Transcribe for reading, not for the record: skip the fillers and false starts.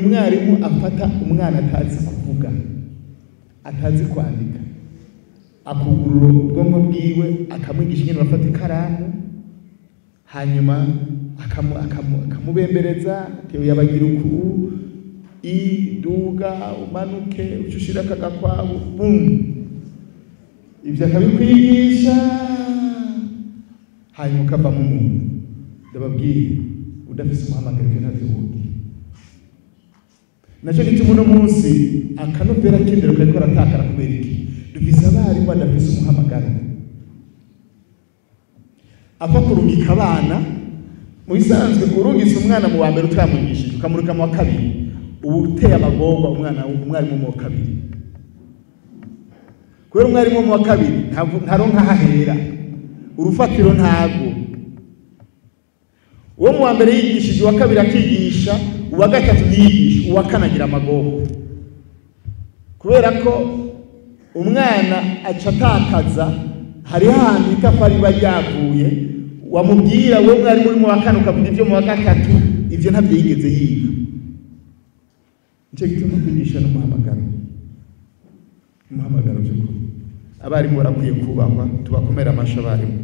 umwarimu afata umwana atazi kuvuga, atazi kwandika, akugurura ubwonko bwiwe, akamwigisha ingene bafata ikaramu, hanyuma akamubembereza, yabagira uku, duga, umanuke, ucushira akagakwabu, bum. Ivyo akabikwigisha, hanyuma ukavamo umuntu. Ndababwira, udafise umuhamagaro ivyo ntavyubuki. Naco gituma uno munsi akanovera k'indero kariko aratakara kubera iki? Dufise abarimu badafise umuhamagaro. Apfa kurungika abana, mu bisanzwe urungitse umwana mu wa mbere utamwigishije, ukamurika mu wa kabiri, ubu uteye amagorwa umwarimu mu wa kabiri. Kubera umwarimu mu wa kabiri ntaronka hahera, urufatiro ntabwo. Uwo mu wa mbere yigishije, uwa kabiri akigisha, uwa gatatu yigisha, uwa kane agira amagorwa. Kubera ko umwana aca atakaza, hariho ahantu itafari riba ryavuye, wamubwira we mwarimu uri mu wa kane ukavuga ivyo mu wa gatatu, ivyo ntavyo yigeze yiga. Nico gituma kwigisha n'umuhamagaro. Umuhamagaro vy'ukuri. Abarimu barakwiye kubahwa, tubakomera amashyi abarimu.